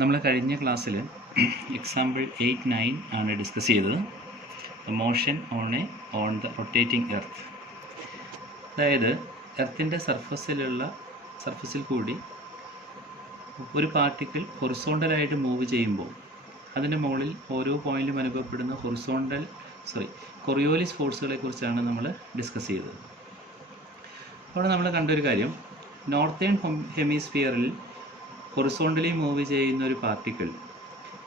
നമ്മൾ കഴിഞ്ഞ ക്ലാസ്സിൽ എക്സാമ്പിൾ 8-9 ആണ് ഡിസ്കസ് ചെയ്തത്. Motion on the rotating earth. അതായത് എർത്തിൻ്റെ സർഫസിൽ കൂടി ഒരു പാർട്ടിക്കിൾ ഹൊറിസോണ്ടലായിട്ട് മൂവ് ചെയ്യുമ്പോൾ അതിൻ്റെ മുകളിൽ ഓരോ പോയിന്റിലും അനുഭവപ്പെടുന്ന കൊറിയോലിസ് ഫോഴ്സുകളെ കുറിച്ചാണ് നമ്മൾ ഡിസ്കസ് ചെയ്തത്. അവിടെ നമ്മൾ കണ്ടൊരു കാര്യം, നോർത്തേൺ ഹെമിസ്ഫിയറിൽ ഹൊറിസോണ്ടലി മൂവ് ചെയ്യുന്ന ഒരു പാർട്ടിക്കിൾ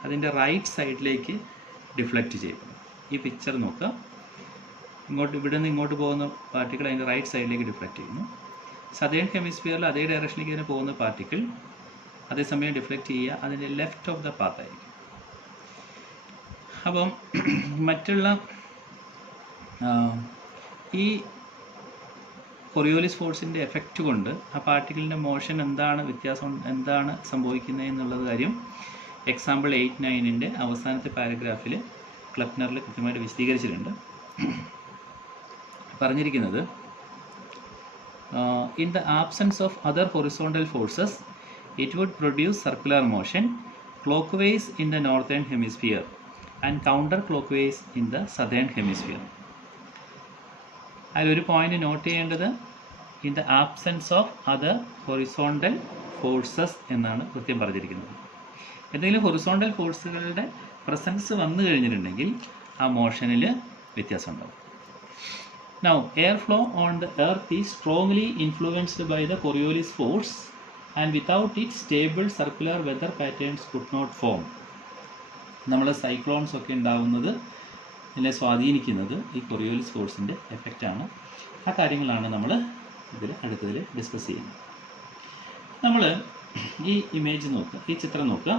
അതിൻ്റെ റൈറ്റ് സൈഡിലേക്ക് ഡിഫ്ലക്റ്റ് ചെയ്യും. ഈ പിക്ചർ നോക്കുക. ഇവിടെ നിന്ന് ഇങ്ങോട്ട് പോകുന്ന പാർട്ടിക്കിൾ അതിൻ്റെ റൈറ്റ് സൈഡിലേക്ക് ഡിഫ്ലക്റ്റ് ചെയ്യുന്നു. സദേൺ ഹെമിസ്ഫിയറിൽ അതേ ഡയറക്ഷനിലേക്ക് തന്നെ പോകുന്ന പാർട്ടിക്കിൾ അതേസമയം ഡിഫ്ലക്റ്റ് ചെയ്യുക അതിൻ്റെ ലെഫ്റ്റ് ഓഫ് ദ പാത്ത് ആയിരിക്കും. അപ്പം മറ്റുള്ള ഈ കൊറിയോലിസ് ഫോഴ്സിൻ്റെ എഫക്റ്റ് കൊണ്ട് ആ പാർട്ടിക്കിളിൻ്റെ മോഷൻ എന്താണ് സംഭവിക്കുന്നത് എന്നുള്ളത് കാര്യം എക്സാമ്പിൾ 8-9 അവസാനത്തെ പാരഗ്രാഫിൽ ക്ലപ്നറിൽ കൃത്യമായിട്ട് വിശദീകരിച്ചിട്ടുണ്ട്. പറഞ്ഞിരിക്കുന്നത്, in the absence of other horizontal forces it would produce circular motion clockwise in the northern hemisphere and counter clockwise in the southern hemisphere. അതിലൊരു പോയിന്റ് നോട്ട് ചെയ്യേണ്ടത്, in the absence of other horizontal forces എന്നാണ് കൃത്യം പറഞ്ഞിരിക്കുന്നത്. എന്തെങ്കിലും horizontal ഫോഴ്സുകളുടെ presence വന്നു കഴിഞ്ഞിട്ടുണ്ടെങ്കിൽ ആ മോഷനിൽ വ്യത്യാസം ഉണ്ടാവും. Now, airflow on the earth is strongly influenced by the Coriolis force, and without it stable circular weather patterns could not form. നമ്മൾ സൈക്ലോൺസ് ഒക്കെ ഉണ്ടാകുന്നത് ഇതിനെ സ്വാധീനിക്കുന്നത് ഈ കൊറിയോലിസ് ഫോഴ്സിൻ്റെ എഫക്റ്റാണ്. ആ കാര്യങ്ങളാണ് നമ്മൾ അടുത്തതിൽ ഡിസ്കസ് ചെയ്യുന്നത്. നമ്മൾ ഈ ഇമേജ് നോക്കുക, ഈ ചിത്രം നോക്കുക.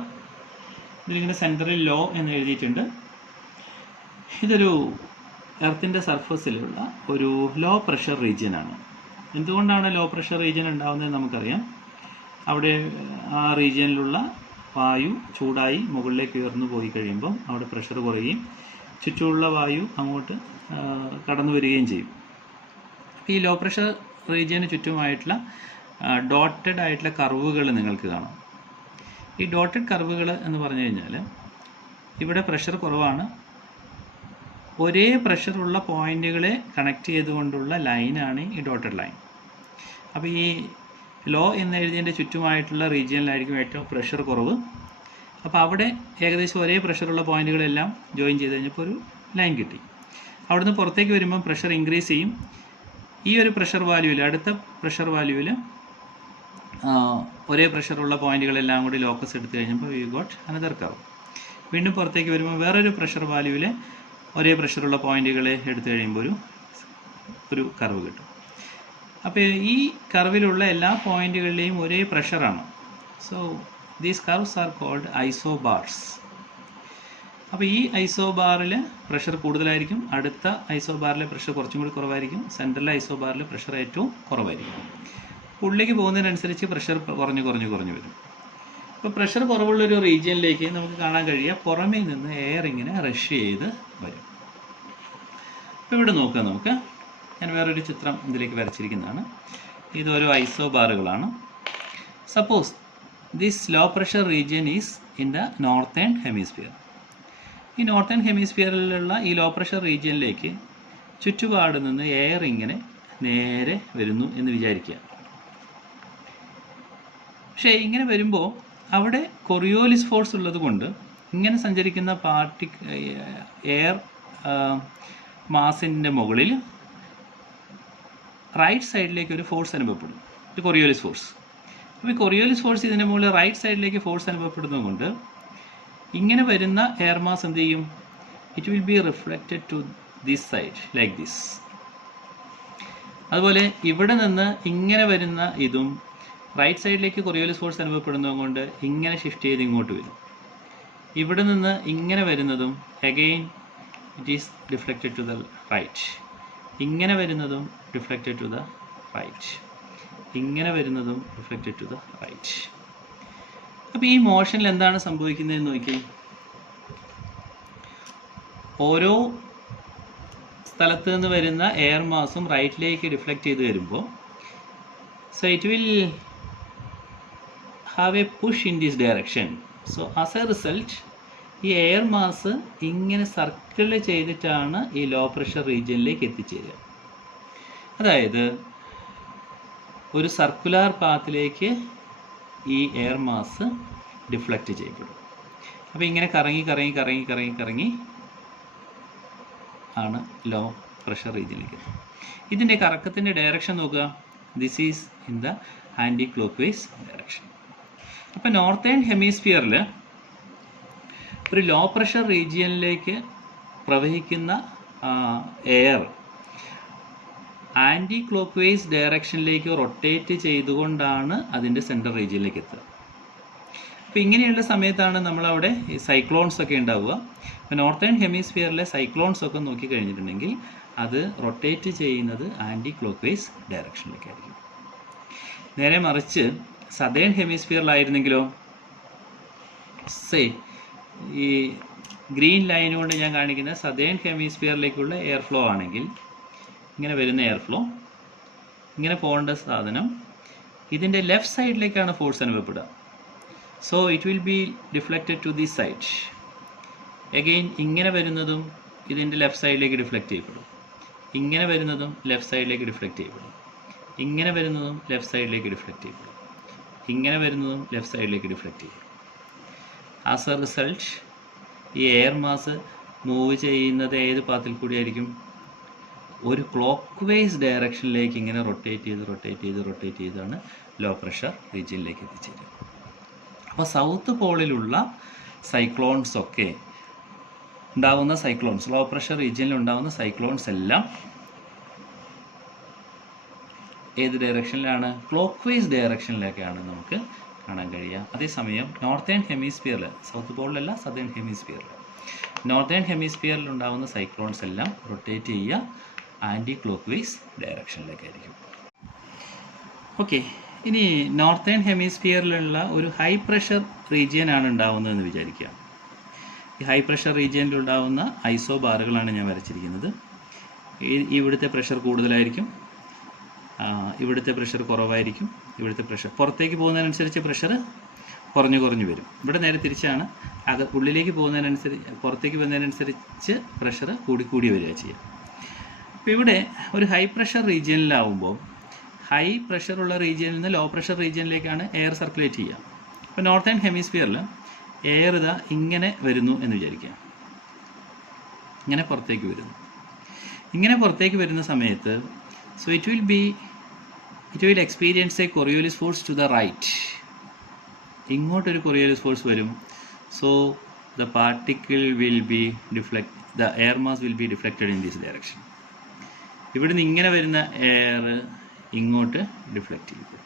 ഇതിലിങ്ങനെ സെൻറ്ററിൽ ലോ എന്ന് എഴുതിയിട്ടുണ്ട്. ഇതൊരു എർത്തിൻ്റെ സർഫസിലുള്ള ഒരു ലോ പ്രഷർ റീജിയനാണ്. എന്തുകൊണ്ടാണ് ലോ പ്രഷർ റീജിയൻ ഉണ്ടാകുന്നത് നമുക്കറിയാം. അവിടെ ആ റീജിയനിലുള്ള വായു ചൂടായി മുകളിലേക്ക് ഉയർന്നു പോയി കഴിയുമ്പം അവിടെ പ്രഷർ കുറയുകയും ചുറ്റുമുള്ള വായു അങ്ങോട്ട് കടന്നു വരികയും ചെയ്യും. ഈ ലോ പ്രഷർ റീജിയന് ചുറ്റുമായിട്ടുള്ള ഡോട്ടഡ് ആയിട്ടുള്ള കർവുകൾ നിങ്ങൾക്ക് കാണാം. ഈ ഡോട്ടഡ് കർവുകൾ എന്ന് പറഞ്ഞു കഴിഞ്ഞാൽ ഇവിടെ പ്രഷർ കുറവാണ്. ഒരേ പ്രഷറുള്ള പോയിന്റുകളെ കണക്ട് ചെയ്തുകൊണ്ടുള്ള ലൈനാണ് ഈ ഡോട്ടഡ് ലൈൻ. അപ്പോൾ ഈ ലോ എന്ന് എഴുതിയതിൻ്റെ ചുറ്റുമായിട്ടുള്ള റീജിയനിലായിരിക്കും ഏറ്റവും പ്രഷർ കുറവ്. അപ്പോൾ അവിടെ ഏകദേശം ഒരേ പ്രഷറുള്ള പോയിന്റുകളെല്ലാം ജോയിൻ ചെയ്ത് കഴിഞ്ഞപ്പോൾ ഒരു ലൈൻ കിട്ടി. അവിടുന്ന് പുറത്തേക്ക് വരുമ്പം പ്രഷർ ഇൻക്രീസ് ചെയ്യും. ഈ ഒരു പ്രഷർ വാല്യൂവിൽ, അടുത്ത പ്രഷർ വാല്യൂവിൽ ഒരേ പ്രഷറുള്ള പോയിന്റുകളെല്ലാം കൂടി ലോക്കസ് എടുത്തു കഴിഞ്ഞപ്പോൾ വി ഗോട്ട് അനദർ കർവ്. വീണ്ടും പുറത്തേക്ക് വരുമ്പോൾ വേറൊരു പ്രഷർ വാല്യൂവിൽ ഒരേ പ്രഷറുള്ള പോയിന്റുകളെ എടുത്തു കഴിയുമ്പോൾ ഒരു കർവ് കിട്ടും. അപ്പോൾ ഈ കർവിലുള്ള എല്ലാ പോയിന്റുകളിലെയും ഒരേ പ്രഷറാണ്. So these curves are called isobars. അപ്പോൾ ഈ ഐസോബാറിൽ പ്രഷർ കൂടുതലായിരിക്കും, അടുത്ത ഐസോബാറിലെ പ്രഷർ കുറച്ചും കൂടി കുറവായിരിക്കും, സെൻട്രൽ ഐസോബാറിലെ പ്രഷർ ഏറ്റവും കുറവായിരിക്കും. ഉള്ളിലേക്ക് പോകുന്നതിനനുസരിച്ച് പ്രഷർ കുറഞ്ഞു വരും. അപ്പോൾ പ്രഷർ കുറവുള്ളൊരു റീജിയനിലേക്ക് നമുക്ക് കാണാൻ കഴിയുക പുറമേ നിന്ന് എയർ ഇങ്ങനെ റഷ് ചെയ്ത് വരും. അപ്പോൾ ഇവിടെ നോക്കുക, നമുക്ക് ഞാൻ വേറൊരു ചിത്രം ഇതിലേക്ക് വരച്ചിരിക്കുന്നതാണ്. ഇതൊരു ഐസോബാറുകളാണ്. Suppose this low pressure region is in the northern hemisphere. ഈ നോർത്തേൺ ഹെമിസ്ഫിയറിലുള്ള ഈ ലോ പ്രഷർ റീജിയനിലേക്ക് ചുറ്റുപാട് നിന്ന് എയർ ഇങ്ങനെ നേരെ വരുന്നു എന്ന് വിചാരിക്കുക. പക്ഷേ ഇങ്ങനെ വരുമ്പോൾ അവിടെ കൊറിയോലിസ് ഫോഴ്സ് ഉള്ളത് കൊണ്ട് ഇങ്ങനെ സഞ്ചരിക്കുന്ന എയർ മാസിൻ്റെ മുകളിൽ റൈറ്റ് സൈഡിലേക്ക് ഒരു ഫോഴ്സ് അനുഭവപ്പെടും, ഒരു കൊറിയോലിസ് ഫോഴ്സ്. അപ്പോൾ ഈ കൊറിയോലിസ് ഫോഴ്സ് ഇതിൻ്റെ മുകളിൽ റൈറ്റ് സൈഡിലേക്ക് ഫോഴ്സ് അനുഭവപ്പെടുന്നത് കൊണ്ട് ഇങ്ങനെ വരുന്ന എയർ മാസ് എന്ത് ചെയ്യും? It will be reflected to this side like this. അതുപോലെ ഇവിടെ നിന്ന് ഇങ്ങനെ വരുന്ന ഇതും റൈറ്റ് സൈഡിലേക്ക് കൊറിയോലിസ് ഫോഴ്സ് അനുഭവപ്പെടുന്നത് കൊണ്ട് ഇങ്ങനെ ഷിഫ്റ്റ് ചെയ്ത് ഇങ്ങോട്ട് വരും. ഇവിടെ നിന്ന് ഇങ്ങനെ വരുന്നതും again it is deflected to the right. ഇങ്ങനെ വരുന്നതും ഡിഫ്ലക്റ്റഡ് ടു ദ റൈറ്റ്. ഇങ്ങനെ വരുന്നതും ഡിഫ്ലക്റ്റഡ് ടു ദ റൈറ്റ്. അപ്പോൾ ഈ മോഷനിൽ എന്താണ് സംഭവിക്കുന്നതെന്ന് നോക്കി. ഓരോ സ്ഥലത്ത് നിന്ന് വരുന്ന എയർ മാസും റൈറ്റിലേക്ക് ഡിഫ്ലക്റ്റ് ചെയ്ത് വരുമ്പോൾ so it will have a push in this direction so as A result ഈ എയർ മാസ് ഇങ്ങനെ സർക്കിൾ ചെയ്തിട്ടാണ് ഈ ലോ പ്രഷർ റീജിയനിലേക്ക് എത്തിച്ചേരുക. അതായത് ഒരു സർക്കുലാർ പാത്തിലേക്ക് ഈ എയർ മാസ് ഡിഫ്ലക്റ്റ് ചെയ്യപ്പെടും. അപ്പോൾ ഇങ്ങനെ കറങ്ങി കറങ്ങി കറങ്ങി കറങ്ങി കറങ്ങി ആണ് ലോ പ്രഷർ റീജിയനിലേക്ക്. ഇതിൻ്റെ കറക്കത്തിൻ്റെ ഡയറക്ഷൻ നോക്കുക. This is in the anti clock vice direction. അപ്പോൾ നോർത്തേൺ ഹെമിസ്ഫിയറിൽ ഒരു ലോ പ്രഷർ റീജിയനിലേക്ക് പ്രവഹിക്കുന്ന എയർ ആൻറ്റി ക്ലോക്ക് വൈസ് ഡയറക്ഷനിലേക്ക് റൊട്ടേറ്റ് ചെയ്തുകൊണ്ടാണ് അതിൻ്റെ സെൻട്രൽ റീജിയനിലേക്ക് എത്തുക. അപ്പോൾ ഇങ്ങനെയുള്ള സമയത്താണ് നമ്മളവിടെ ഈ സൈക്ലോൺസ് ഒക്കെ ഉണ്ടാവുക. ഇപ്പോൾ നോർത്തേൺ ഹെമിസ്ഫിയറിലെ സൈക്ലോൺസ് ഒക്കെ നോക്കിക്കഴിഞ്ഞിട്ടുണ്ടെങ്കിൽ അത് റൊട്ടേറ്റ് ചെയ്യുന്നത് ആൻറ്റി ക്ലോക്ക് വൈസ് ഡയറക്ഷനിലേക്കായിരിക്കും. നേരെ മറിച്ച് സദേൺ ഹെമിസ്ഫിയറിലായിരുന്നെങ്കിലോ, ഈ ഗ്രീൻ ലൈൻ കൊണ്ട് ഞാൻ കാണിക്കുന്ന സദേൺ ഹെമിസ്ഫിയറിലേക്കുള്ള എയർ ഫ്ലോ ആണെങ്കിൽ ഇങ്ങനെ വരുന്ന എയർ ഫ്ലോ, ഇങ്ങനെ പോകേണ്ട സാധനം ഇതിൻ്റെ ലെഫ്റ്റ് സൈഡിലേക്കാണ് ഫോഴ്സ് അനുഭവപ്പെടുക. So it will be deflected to the side. Again ഇങ്ങനെ വരുന്നതും ഇതിൻ്റെ ലെഫ്റ്റ് സൈഡിലേക്ക് ഡിഫ്ലക്റ്റ് ചെയ്യപ്പെടും. ഇങ്ങനെ വരുന്നതും ലെഫ്റ്റ് സൈഡിലേക്ക് ഡിഫ്ലക്റ്റ് ചെയ്യപ്പെടും. ഇങ്ങനെ വരുന്നതും ലെഫ്റ്റ് സൈഡിലേക്ക് ഡിഫ്ലക്റ്റ് ചെയ്യപ്പെടും. ഇങ്ങനെ വരുന്നതും ലെഫ്റ്റ് സൈഡിലേക്ക് ഡിഫ്ലക്റ്റ് ചെയ്യും. ആസ് എ റിസൾട്ട് ഈ എയർ മാസ് മൂവ് ചെയ്യുന്നത് ഏത് പാത്തിൽ കൂടിയായിരിക്കും? ഒരു ക്ലോക്ക് വൈസ് ഡയറക്ഷനിലേക്ക് ഇങ്ങനെ റൊട്ടേറ്റ് ചെയ്താണ് ലോ പ്രഷർ റീജിയനിലേക്ക് എത്തിച്ചേരുക. അപ്പോൾ സൗത്ത് പോളിലുള്ള സൈക്ലോൺസ് ഒക്കെ ഉണ്ടാകുന്ന സൈക്ലോൺസ്, ലോ പ്രഷർ റീജിയനിൽ ഉണ്ടാകുന്ന സൈക്ലോൺസ് എല്ലാം ഏത് ഡയറക്ഷനിലാണ്? ക്ലോക്ക് വൈസ് ഡയറക്ഷനിലേക്കാണ് നമുക്ക് കാണാൻ കഴിയുക. അതേസമയം നോർത്തേൺ ഹെമിസ്ഫിയറിൽ, സൗത്ത് പോളിലല്ല സദേൺ ഹെമിസ്ഫിയറിൽ, നോർത്തേൺ ഹെമിസ്ഫിയറിൽ ഉണ്ടാകുന്ന സൈക്ലോൺസ് എല്ലാം റൊട്ടേറ്റ് ചെയ്യുക ആൻറ്റി ക്ലോക്ക് വൈസ് ഡയറക്ഷനിലേക്കായിരിക്കും. ഓക്കെ, ഇനി നോർത്തേൺ ഹെമിസ്ഫിയറിലുള്ള ഒരു ഹൈ പ്രഷർ റീജിയനാണ് ഉണ്ടാകുന്നതെന്ന് വിചാരിക്കുക. ഈ ഹൈ പ്രഷർ റീജിയനിൽ ഉണ്ടാകുന്ന ഐസോ ബാറുകളാണ് ഞാൻ വരച്ചിരിക്കുന്നത്. ഇവിടുത്തെ പ്രഷർ കൂടുതലായിരിക്കും, ഇവിടുത്തെ പ്രഷർ കുറവായിരിക്കും. ഇവിടുത്തെ പ്രഷർ പുറത്തേക്ക് പോകുന്നതിനനുസരിച്ച് പ്രഷർ കുറഞ്ഞു വരും. ഇവിടെ നേരെ തിരിച്ചാണ്, ഉള്ളിലേക്ക് പോകുന്നതിനനുസരിച്ച്, പുറത്തേക്ക് പോകുന്നതിനനുസരിച്ച് പ്രഷർ കൂടി വരിക ചെയ്യുക. അപ്പോൾ ഇവിടെ ഒരു ഹൈ പ്രഷർ റീജിയനിലാവുമ്പോൾ ഹൈ പ്രഷറുള്ള റീജിയനിൽ നിന്ന് ലോ പ്രഷർ റീജിയനിലേക്കാണ് എയർ സർക്കുലേറ്റ് ചെയ്യുക. ഇപ്പോൾ നോർത്തേൺ ഹെമിസ്ഫിയറിൽ എയർ ഇതാ ഇങ്ങനെ വരുന്നു എന്ന് വിചാരിക്കുക. ഇങ്ങനെ പുറത്തേക്ക് വരുന്ന സമയത്ത് so it will experience a Coriolis force to the right. ഇങ്ങോട്ടൊരു കൊറിയോലിസ് ഫോഴ്സ് വരും. So the particle will be the air mass will be deflected in this direction. ഇവിടുന്ന് ഇങ്ങനെ വരുന്ന എയർ ഇങ്ങോട്ട് ഡിഫ്ലക്റ്റ് ചെയ്യും.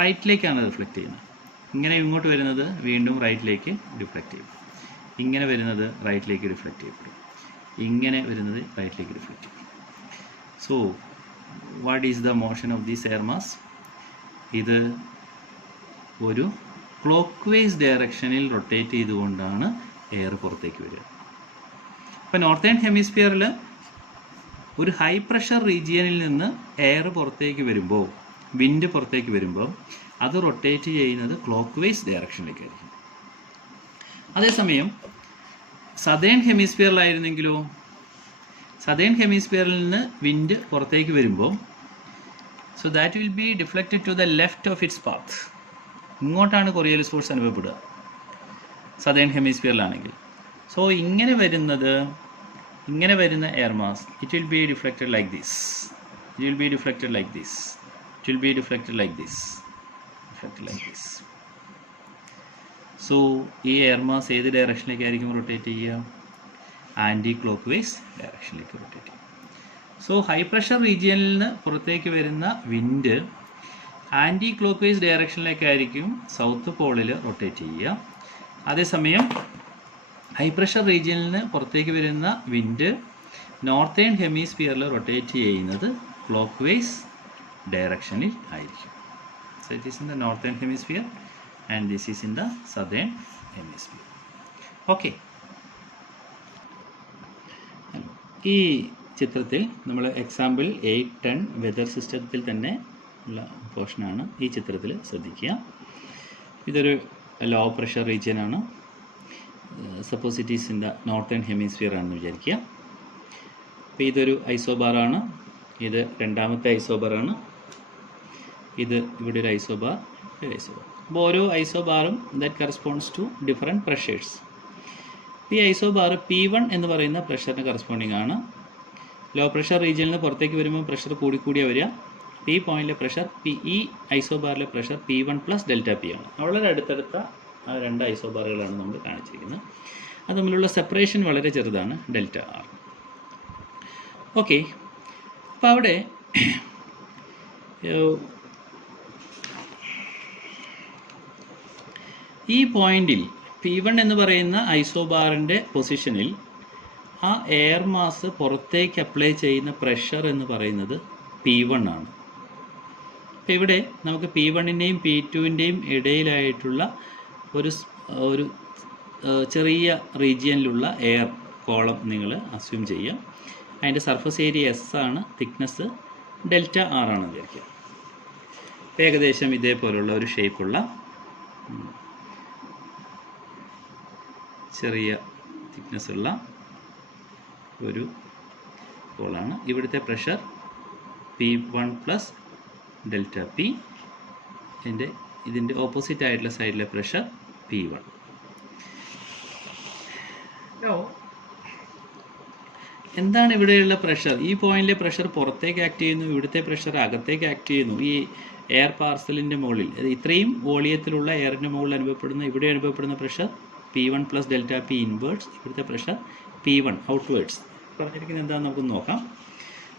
റൈറ്റിലേക്കാണ് റിഫ്ലക്റ്റ് ചെയ്യുന്നത്. ഇങ്ങനെ ഇങ്ങോട്ട് വരുന്നത് വീണ്ടും റൈറ്റിലേക്ക് ഡിഫ്ലക്റ്റ് ചെയ്യും. ഇങ്ങനെ വരുന്നത് റൈറ്റിലേക്ക് ഡിഫ്ലക്റ്റ് ചെയ്യപ്പെടും. ഇങ്ങനെ വരുന്നത് റൈറ്റിലേക്ക് ഡിഫ്ലക്റ്റ് ചെയ്യും. So what is the motion of this air mass? ഇത് ഒരു ക്ലോക്ക് വൈസ് ഡയറക്ഷനിൽ റൊട്ടേറ്റ് ചെയ്തുകൊണ്ടാണ് എയർ പുറത്തേക്ക് വരിക. അപ്പോൾ നോർത്തേൺ ഹെമിസ്ഫിയറിൽ ഒരു ഹൈ പ്രഷർ റീജിയനിൽ നിന്ന് എയർ പുറത്തേക്ക് വരുമ്പോൾ, വിൻഡ് പുറത്തേക്ക് വരുമ്പോൾ അത് റൊട്ടേറ്റ് ചെയ്യുന്നത് ക്ലോക്ക് വൈസ് ഡയറക്ഷനിലേക്കായിരിക്കും. അതേസമയം സദേൺ ഹെമിസ്ഫിയറിലായിരുന്നെങ്കിലോ, സദേൺ ഹെമിസ്ഫിയറിൽ നിന്ന് വിൻഡ് പുറത്തേക്ക് വരുമ്പോൾ so that will be deflected to the left of its path. ഇങ്ങോട്ടാണ് കൊറിയോലിസ് ഫോഴ്സ് അനുഭവപ്പെടുക സദേൺ ഹെമിസ്ഫിയറിലാണെങ്കിൽ. സോ ഇങ്ങനെ വരുന്ന air mass it will be deflected like this, it will be deflected like this, it will be deflected like this, deflected like this. So ഈ air mass ഏത് ഡയറക്ഷനിലേക്കായിരിക്കും rotate ചെയ്യുക? Anti clock vice ഡയറക്ഷനിലേക്ക് rotate ചെയ്യും. So high pressure റീജിയനിൽ നിന്ന് പുറത്തേക്ക് വരുന്ന wind anti clock vice ഡയറക്ഷനിലേക്കായിരിക്കും south പോളിൽ rotate ചെയ്യുക. അതേസമയം ഹൈ പ്രഷർ റീജിയനിൽ നിന്ന് പുറത്തേക്ക് വരുന്ന വിൻഡ് നോർത്തേൺ ഹെമിസ്ഫിയറിൽ റൊട്ടേറ്റ് ചെയ്യുന്നത് ക്ലോക്ക് വൈസ് ഡയറക്ഷനിൽ ആയിരിക്കും. So it is in the northern hemisphere and this is in the southern hemisphere. Okay, ഈ ചിത്രത്തിൽ നമ്മൾ എക്സാമ്പിൾ 8-10 വെതർ സിസ്റ്റത്തിൽ തന്നെ ഉള്ള പോർഷനാണ് ഈ ചിത്രത്തിൽ ശ്രദ്ധിക്കുക. ഇതൊരു ലോ പ്രഷർ റീജിയനാണ്. Suppose it is in the northern hemisphere ആണെന്ന് വിചാരിക്കുക. അപ്പോൾ ഇതൊരു ഐസോബാറാണ്, ഇത് രണ്ടാമത്തെ ഐസോബാറാണ്, ഇത് ഇവിടെ ഒരു ഐസോബാർ, ഒരു ഐസോബാർ. അപ്പോൾ ഓരോ ഐസോബാറും that corresponds to different pressures. ഈ ഐസോബാർ P1 എന്ന് പറയുന്ന പ്രഷറിന് കറസ്പോണ്ടിങ് ആണ്. ലോ പ്രഷർ റീജിയനിൽ നിന്ന് പുറത്തേക്ക് വരുമ്പോൾ പ്രഷർ കൂടിക്കൂടിയാണ് വരിക. ഈ പോയിന്റിലെ പ്രഷർ ഈ ഐസോബാറിലെ പ്രഷർ P1 + ΔP ആണ്. വളരെ അടുത്തടുത്ത ആ രണ്ട് ഐസോബാറുകളാണ് നമ്മൾ കാണിച്ചിരിക്കുന്നത്. അത് തമ്മിലുള്ള സെപ്പറേഷൻ വളരെ ചെറുതാണ്, ΔR. ഓക്കെ, അപ്പോൾ അവിടെ ഈ പോയിന്റിൽ P1 എന്ന് പറയുന്ന ഐസോബാറിൻ്റെ പൊസിഷനിൽ ആ എയർ മാസ് പുറത്തേക്ക് അപ്ലൈ ചെയ്യുന്ന പ്രഷർ എന്ന് പറയുന്നത് P1 ആണ്. അപ്പോൾ ഇവിടെ നമുക്ക് P1-ൻ്റെയും P2-ൻ്റെയും ഇടയിലായിട്ടുള്ള ഒരു ചെറിയ റീജിയനിലുള്ള എയർ കോളം നിങ്ങൾ അസ്യൂം ചെയ്യാം. അതിൻ്റെ സർഫസ് ഏരിയ S ആണ്, തിക്നെസ് ΔR ആണ് വിചാരിക്കുക. ഏകദേശം ഇതേപോലുള്ള ഒരു ഷേപ്പുള്ള ചെറിയ തിക്നെസ്സുള്ള ഒരു കോളാണ്. ഇവിടുത്തെ പ്രഷർ P1 + ΔP, ഇതിൻ്റെ ഓപ്പോസിറ്റ് ആയിട്ടുള്ള സൈഡിലെ പ്രഷർ P1. എന്താണ് ഇവിടെയുള്ള പ്രഷർ? ഈ പോയിന്റിലെ പ്രഷർ പുറത്തേക്ക് ആക്ട് ചെയ്യുന്നു, ഇവിടുത്തെ പ്രഷർ അകത്തേക്ക് ആക്ട് ചെയ്യുന്നു. ഈ എയർ പാർസലിൻ്റെ മുകളിൽ, ഇത്രയും വോളിയത്തിലുള്ള എയറിൻ്റെ മുകളിൽ ഇവിടെ അനുഭവപ്പെടുന്ന പ്രഷർ P1 + ΔP ഇൻവേർട്സ്, ഇവിടുത്തെ പ്രഷർ P1 ഔട്ട്വേർഡ്സ്. പറഞ്ഞിരിക്കുന്നത് എന്താണെന്ന് നമുക്ക് നോക്കാം.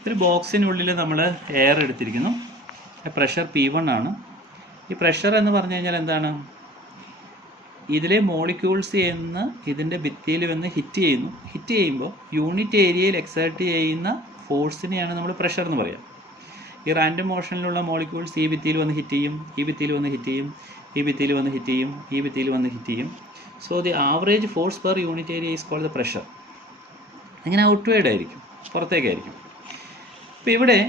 ഒരു ബോക്സിനുള്ളിൽ നമ്മൾ എയർ എടുത്തിരിക്കുന്നു, പ്രഷർ P1 ആണ്. ഈ പ്രഷർ എന്ന് പറഞ്ഞു കഴിഞ്ഞാൽ എന്താണ്? ഇതിലെ മോളിക്യൂൾസ് എന്ന് ഇതിൻ്റെ ഭിത്തിയിൽ വന്ന് ഹിറ്റ് ചെയ്യുമ്പോൾ യൂണിറ്റ് ഏരിയയിൽ എക്സേർട്ട് ചെയ്യുന്ന ഫോഴ്സിനെയാണ് നമ്മൾ പ്രഷർ എന്ന് പറയുക. ഈ റാൻഡം മോഷനിലുള്ള മോളിക്യൂൾസ് ഈ ഭിത്തിയിൽ വന്ന് ഹിറ്റ് ചെയ്യും, ഈ ഭിത്തിയിൽ വന്ന് ഹിറ്റ് ചെയ്യും, ഈ ഭിത്തിയിൽ വന്ന് ഹിറ്റ് ചെയ്യും, ഈ ഭിത്തിയിൽ വന്ന് ഹിറ്റ് ചെയ്യും. So the average force per unit area is called the pressure. അങ്ങനെ ഔട്ട്വേർഡ് ആയിരിക്കും, പുറത്തേക്കായിരിക്കും. അപ്പോൾ ഇവിടെ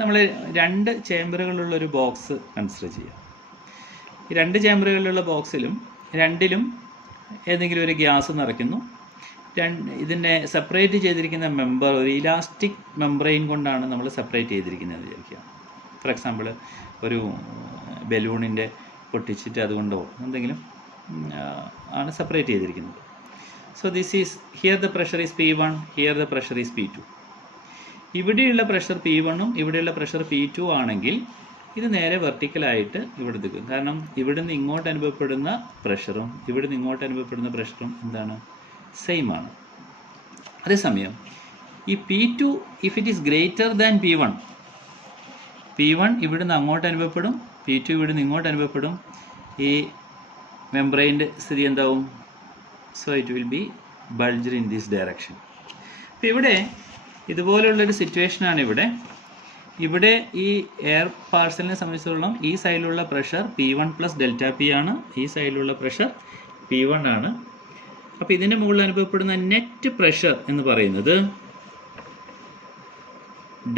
നമ്മൾ 2 ചേമ്പറുകളുള്ളൊരു ബോക്സ് കൺസിഡർ ചെയ്യാം. ഈ 2 ചേമ്പറുകളിലുള്ള ബോക്സിലും രണ്ടിലും ഏതെങ്കിലും ഒരു ഗ്യാസ് നിറയ്ക്കുന്നു. ഇതിനെ സെപ്പറേറ്റ് ചെയ്തിരിക്കുന്ന മെമ്പർ ഒരു ഇലാസ്റ്റിക് മെംബ്രെയിൻ കൊണ്ടാണ് നമ്മൾ സെപ്പറേറ്റ് ചെയ്തിരിക്കുന്നത് വിചാരിക്കുക. ഫോർ എക്സാമ്പിൾ ഒരു ബലൂണിൻ്റെ പൊട്ടിച്ചിട്ട് അതുകൊണ്ടോ എന്തെങ്കിലും ആണ് സെപ്പറേറ്റ് ചെയ്തിരിക്കുന്നത്. So this is here the pressure is P1, here the pressure is P2. ഇവിടെയുള്ള പ്രഷർ P1ഉം ഇവിടെയുള്ള പ്രഷർ P2 ആണെങ്കിൽ ഇത് നേരെ വെർട്ടിക്കലായിട്ട് ഇവിടെ നിൽക്കും. കാരണം ഇവിടുന്ന് ഇങ്ങോട്ട് അനുഭവപ്പെടുന്ന പ്രഷറും ഇവിടുന്ന് ഇങ്ങോട്ട് അനുഭവപ്പെടുന്ന പ്രഷറും എന്താണ്? സെയിം ആണ്. അതേസമയം ഈ P2 if it is greater than P1, P1 ഇവിടുന്ന് അങ്ങോട്ട് അനുഭവപ്പെടും, P2 ഇവിടുന്ന് ഇങ്ങോട്ട് അനുഭവപ്പെടും. ഈ മെംബ്രെയിൻ്റെ സ്ഥിതി എന്താവും? So it will B bulged in this direction. അപ്പോൾ ഇവിടെ ഇതുപോലുള്ളൊരു സിറ്റുവേഷനാണ് ഇവിടെ ഈ എയർ പാർസലിനെ സംബന്ധിച്ചിടത്തോളം ഈ സൈഡിലുള്ള പ്രഷർ P1 + ΔP ആണ്, ഈ സൈഡിലുള്ള പ്രഷർ P1 ആണ്. അപ്പോൾ ഇതിൻ്റെ മുകളിൽ അനുഭവപ്പെടുന്ന നെറ്റ് പ്രഷർ എന്ന് പറയുന്നത്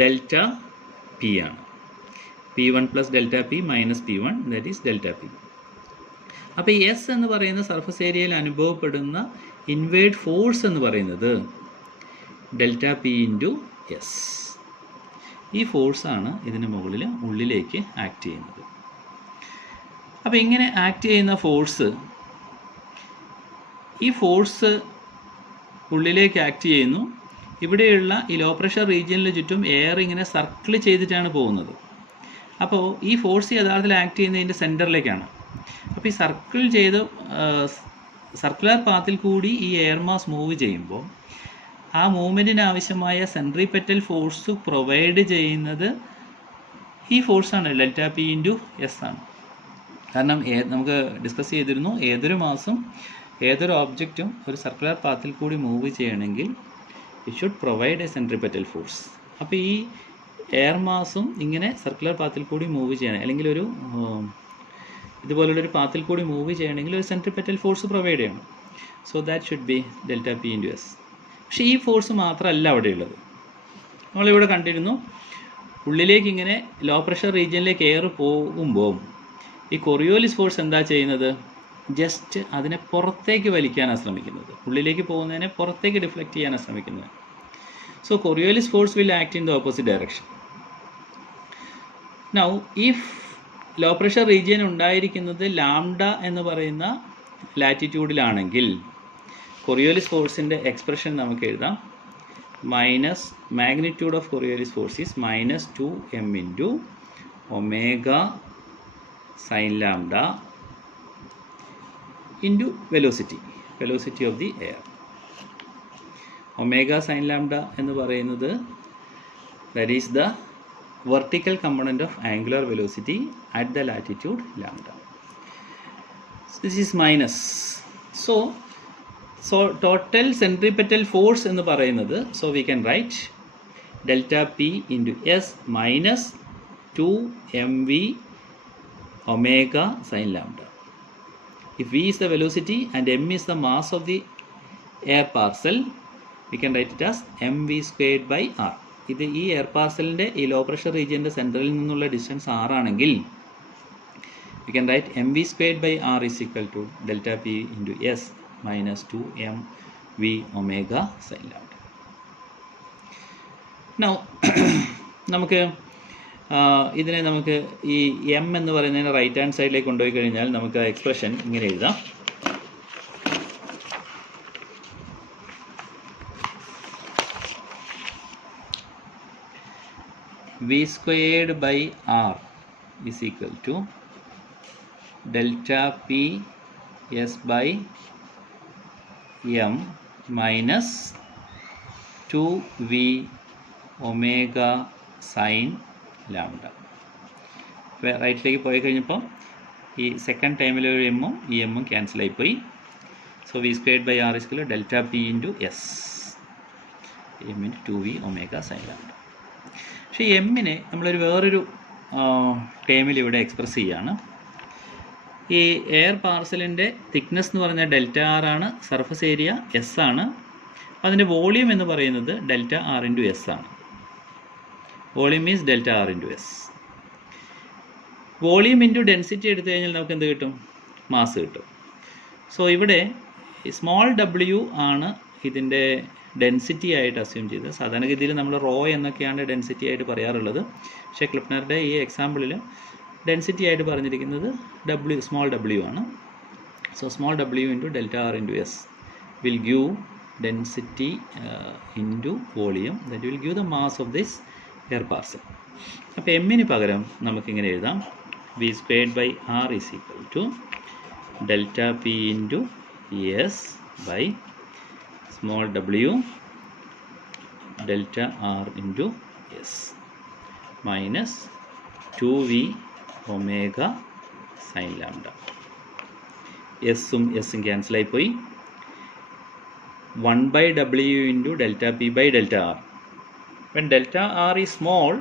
ΔP ആണ്. P1 + ΔP - P1 that is ΔP. അപ്പോൾ S എന്ന് പറയുന്ന സർഫസ് ഏരിയയിൽ അനുഭവപ്പെടുന്ന ഇൻവേർഡ് ഫോഴ്സ് എന്ന് പറയുന്നത് ΔP × S. ഈ ഫോഴ്സാണ് ഇതിന് മുകളിൽ ഉള്ളിലേക്ക് ആക്ട് ചെയ്യുന്നത്. അപ്പോൾ ഇങ്ങനെ ആക്ട് ചെയ്യുന്ന ഫോഴ്സ്, ഈ ഫോഴ്സ് ഉള്ളിലേക്ക് ആക്ട് ചെയ്യുന്നു. ഇവിടെയുള്ള ഈ ലോ പ്രഷർ റീജിയനിന് ചുറ്റും എയർ ഇങ്ങനെ സർക്കിൾ ചെയ്തിട്ടാണ് പോകുന്നത്. അപ്പോൾ ഈ ഫോഴ്സ് യഥാർത്ഥത്തിൽ ആക്ട് ചെയ്യുന്നത് ഇതിൻ്റെ സെൻറ്ററിലേക്കാണ്. അപ്പോൾ ഈ സർക്കുലർ പാത്തിൽ കൂടി ഈ എയർ മാസ് മൂവ് ചെയ്യുമ്പോൾ ആ മൂവ്മെൻറ്റിന് ആവശ്യമായ സെൻട്രിപെറ്റൽ ഫോഴ്സ് പ്രൊവൈഡ് ചെയ്യുന്നത് ഈ ഫോഴ്സാണ്, ΔP × S ആണ്. കാരണം നമുക്ക് ഡിസ്കസ് ചെയ്തിരുന്നു, ഏതൊരു മാസും ഏതൊരു ഓബ്ജക്റ്റും ഒരു സർക്കുലർ പാത്തിൽ കൂടി മൂവ് ചെയ്യണമെങ്കിൽ it should provide A centripetal force. അപ്പോൾ ഈ എയർ മാസും ഇങ്ങനെ സർക്കുലർ പാത്തിൽ കൂടി മൂവ് ചെയ്യണം, അല്ലെങ്കിൽ ഇതുപോലുള്ളൊരു പാത്തിൽ കൂടി മൂവ് ചെയ്യണമെങ്കിൽ ഒരു സെൻട്രിപെറ്റൽ ഫോഴ്സ് പ്രൊവൈഡ് ചെയ്യണം. So that should be ΔP × S. പക്ഷേ ഈ ഫോഴ്സ് മാത്രമല്ല അവിടെയുള്ളത്. നമ്മളിവിടെ കണ്ടിരുന്നു, ഉള്ളിലേക്ക് ഇങ്ങനെ ലോ പ്രഷർ റീജിയനിലേക്ക് എയർ പോകുമ്പോൾ ഈ കൊറിയോലിസ് ഫോഴ്സ് എന്താ ചെയ്യുന്നത്? ജസ്റ്റ് അതിനെ പുറത്തേക്ക് വലിക്കാനാണ് ശ്രമിക്കുന്നത്, ഉള്ളിലേക്ക് പോകുന്നതിനെ പുറത്തേക്ക് ഡിഫ്ലക്റ്റ് ചെയ്യാനാണ് ശ്രമിക്കുന്നത്. So Coriolis force will act in the opposite direction. Now if low pressure region ഉണ്ടായിരിക്കുന്നത് ലാംഡ എന്ന് പറയുന്ന ലാറ്റിറ്റ്യൂഡിലാണെങ്കിൽ കോറിയോലിസ് ഫോഴ്സിൻ്റെ എക്സ്പ്രഷൻ നമുക്ക് എഴുതാം. Minus magnitude of Coriolis force is -2m into omega sine lambda into velocity of the air. Omega sine lambda എന്ന് പറയുന്നത് that is the vertical component of angular velocity at the latitude lambda. So this is minus. So total centripetal force എന്ന് പറയുന്നത്, so we can write delta P into S minus 2mv omega sin lambda. If v is the velocity and m is the mass of the air parcel, we can write it as mv squared by r. ഇത് ഈ air പാർസലിൻ്റെ ഈ low pressure റീജിയൻ്റെ സെൻറ്ററിൽ നിന്നുള്ള distance r ആണെങ്കിൽ we can write mv squared by r is equal to delta P into S minus 2mv omega sine lambda. Now നമുക്ക് ഇതിനെ നമുക്ക് ഈ m എന്ന് പറയുന്നതിന് റൈറ്റ് ഹാൻഡ് സൈഡിലേക്ക് കൊണ്ടുപോയി കഴിഞ്ഞാൽ നമുക്ക് ആ എക്സ്പ്രഷൻ ഇങ്ങനെ എഴുതാം. v squared by r is equal to delta p s by m minus 2v omega sin lambda. റൈറ്റിലേക്ക് പോയി കഴിഞ്ഞപ്പോൾ ഈ സെക്കൻഡ് ടൈമിൽ ഒരു എമ്മും ഈ എമ്മും ക്യാൻസൽ ആയിപ്പോയി. So V squared by R is equal delta P into S M into 2v omega sine lambda. പക്ഷേ ഈ എമ്മിനെ നമ്മളൊരു വേറൊരു ടേമിൽ ഇവിടെ എക്സ്പ്രസ് ചെയ്യുകയാണ്. ഈ എയർ പാർസലിൻ്റെ തിക്നെസ് എന്ന് പറഞ്ഞാൽ ഡെൽറ്റ ആർ ആണ്, സർഫസ് ഏരിയ എസ് ആണ്, അതിൻ്റെ വോളിയം എന്ന് പറയുന്നത് ഡെൽറ്റ ആർ ഇൻറ്റു എസ് ആണ്. Volume means delta R into S. Volume into density എടുത്തു കഴിഞ്ഞാൽ നമുക്ക് എന്ത് കിട്ടും? മാസ് കിട്ടും. സോ ഇവിടെ സ്മോൾ ഡബ്ല്യു ആണ് ഇതിൻ്റെ ഡെൻസിറ്റി ആയിട്ട് അസ്യൂം ചെയ്ത്. സാധാരണഗതിയിൽ നമ്മൾ റോ എന്നൊക്കെയാണ് ഡെൻസിറ്റി ആയിട്ട് പറയാറുള്ളത്. പക്ഷേ ക്ലിപ്നറുടെ ഈ എക്സാമ്പിളിൽ ഡെൻസിറ്റി ആയിട്ട് പറഞ്ഞിരിക്കുന്നത് സ്മോൾ ഡബ്ല്യു ആണ്. So small W into delta R into S will give density into volume that will give the mass of this air parcel. അപ്പോൾ എമ്മിന് പകരം നമുക്കിങ്ങനെ എഴുതാം. V squared by R is equal to delta P into S by small w delta r into s minus 2v omega sin lambda. എസും എസും cancel ആയിപ്പോയി. 1/w into delta p by delta r. When delta r is small,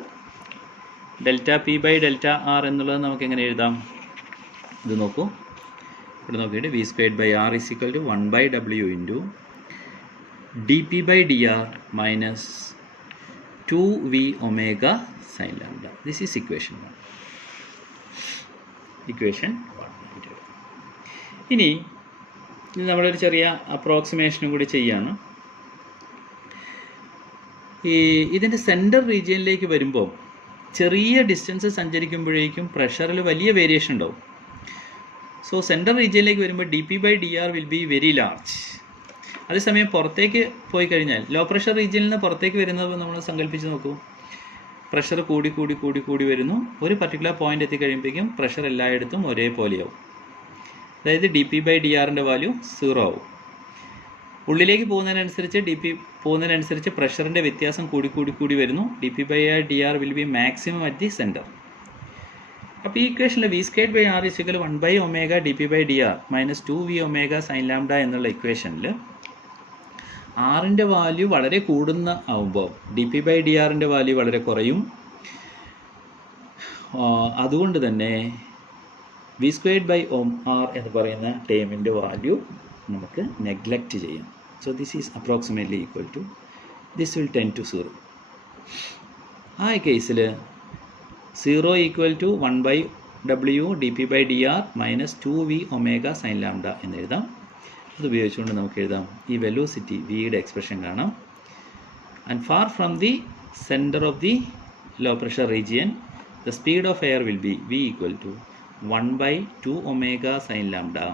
delta p by delta r എന്നുള്ളത് നമുക്ക് എങ്ങനെ എഴുതാം? ഇത് നോക്കൂ, ഇവിടെ നോക്കിയിട്ട് V squared by R is equal to 1/w into dp by dr minus 2v omega sin lambda. This is equation 1. ഇനി നമ്മളൊരു ചെറിയ അപ്രോക്സിമേഷനും കൂടി ചെയ്യാണ്. ഇതിൻ്റെ സെൻറ്റർ റീജിയനിലേക്ക് വരുമ്പോൾ ചെറിയ ഡിസ്റ്റൻസ് സഞ്ചരിക്കുമ്പോഴേക്കും പ്രഷറിൽ വലിയ വേരിയേഷൻ ഉണ്ടാവും. സോ സെൻറ്റർ റീജിയനിലേക്ക് വരുമ്പോൾ dp by dr will be very large. അതേസമയം പുറത്തേക്ക് പോയി കഴിഞ്ഞാൽ ലോ പ്രഷർ റീജിയനിൽ നിന്ന് പുറത്തേക്ക് വരുന്നത് നമ്മൾ സങ്കല്പിച്ച് നോക്കൂ. പ്രഷർ കൂടി വരുന്നു. ഒരു പർട്ടിക്കുലർ പോയിന്റ് എത്തിക്കഴിയുമ്പോഴേക്കും പ്രഷർ എല്ലായിടത്തും ഒരേപോലെയാവും. അതായത് dp by drൻ്റെ വാല്യൂ 0 ആവും. ഉള്ളിലേക്ക് പോകുന്നതിനനുസരിച്ച് പ്രഷറിൻ്റെ വ്യത്യാസം കൂടി വരുന്നു. dp by dr will be maximum at the centre. അപ്പോൾ ഈ ഇക്വേഷനിൽ V squared by R equal 1 omega dp by dr minus 2v omega sine lambda എന്നുള്ള ഇക്വേഷനിൽ ആറിൻ്റെ വാല്യൂ വളരെ കൂടുന്ന ആവുമ്പോൾ dp by drൻ്റെ വാല്യൂ വളരെ കുറയും. അതുകൊണ്ട് തന്നെ വി സ്ക്വയർഡ് ബൈ ആർ എന്ന് പറയുന്ന ടേമിൻ്റെ വാല്യൂ നമുക്ക് നെഗ്ലക്റ്റ് ചെയ്യാം. So this is approximately equal to this will tend to 0. ആ കേസിൽ 0 equal to 1 W D P by D R minus 2v omega sine lambda എന്ന് എഴുതാം. അത് ഉപയോഗിച്ചുകൊണ്ട് നമുക്ക് എഴുതാം ഈ വെലോസിറ്റി വിയുടെ എക്സ്പ്രഷൻ കാണാം. And far from the centre of the law pressure region the speed of air will be v equal to 1 by 2 omega sin lambda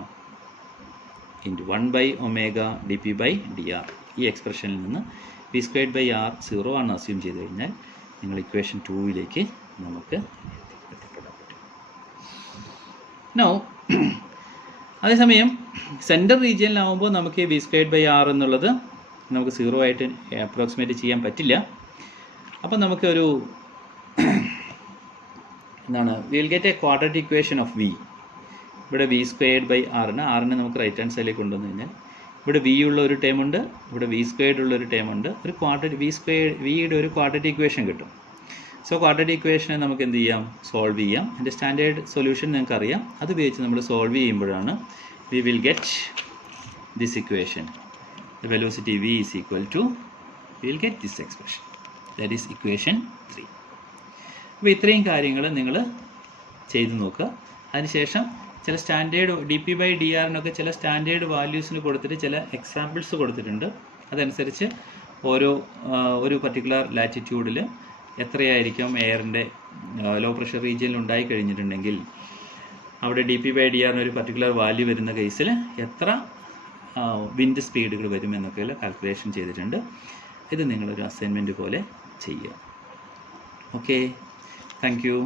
into 1 by omega dp by dr. ഈ എക്സ്പ്രഷനിൽ നിന്ന് v squared by r 0 ആണ് assume ചെയ്ത് കഴിഞ്ഞാൽ നിങ്ങൾ equation 2ലേക്ക് നമുക്ക് എത്തിപ്പെടാൻ പറ്റും. നൗ അതേസമയം സെൻറ്റർ റീജിയനിലാവുമ്പോൾ നമുക്ക് v squared by r എന്നുള്ളത് നമുക്ക് 0 ആയിട്ട് അപ്രോക്സിമേറ്റ് ചെയ്യാൻ പറ്റില്ല. അപ്പം നമുക്കൊരു എന്താണ് will get a quadratic equation of V. ഇവിടെ വി സ്ക്വയർഡ് ബൈ ആറിന് നമുക്ക് റൈറ്റ് ഹാൻഡ് സൈഡിലേക്ക് കൊണ്ടുവന്നു കഴിഞ്ഞാൽ ഇവിടെ വി ഉള്ള ഒരു ടേം ഉണ്ട്, ഇവിടെ വി സ്ക്വയർഡ് ഉള്ള ഒരു ടേം ഉണ്ട്. ഒരു വിയുടെ ഒരു ക്വാഡ്രാറ്റിക് ഇക്വേഷൻ കിട്ടും. സോ ക്വാഡ്രാറ്റിക് ഇക്വേഷനെ നമുക്ക് എന്ത് ചെയ്യാം, സോൾവ് ചെയ്യാം. അതിൻ്റെ സ്റ്റാൻഡേർഡ് സൊല്യൂഷൻ നിങ്ങൾക്ക് അറിയാം. അത് ഉപയോഗിച്ച് നമ്മൾ സോൾവ് ചെയ്യുമ്പോഴാണ് we will get this equation. The velocity v is equal to will get this expression, that is equation 3. അപ്പോൾ ഇത്രയും കാര്യങ്ങൾ നിങ്ങൾ ചെയ്ത് നോക്കുക. അതിനുശേഷം ചില standard d P by d ആറിനൊക്കെ ചില സ്റ്റാൻഡേർഡ് വാല്യൂസിന് കൊടുത്തിട്ട് ചില എക്സാമ്പിൾസ് കൊടുത്തിട്ടുണ്ട്. അതനുസരിച്ച് ഒരു പർട്ടിക്കുലർ ലാറ്റിറ്റ്യൂഡിൽ എത്രയായിരിക്കും എയറിൻ്റെ ലോ പ്രഷർ റീജിയനിൽ ഉണ്ടായി കഴിഞ്ഞിട്ടുണ്ടെങ്കിൽ അവിടെ ഡി പി ബൈ ഡി ആറിന് ഒരു പർട്ടിക്കുലർ വാല്യൂ വരുന്ന കേസിൽ എത്ര വിൻഡ് സ്പീഡുകൾ വരുമെന്നൊക്കെയുള്ള കാൽക്കുലേഷൻ ചെയ്തിട്ടുണ്ട്. ഇത് നിങ്ങളൊരു അസൈൻമെൻറ്റ് പോലെ ചെയ്യുക. Okay, thank you.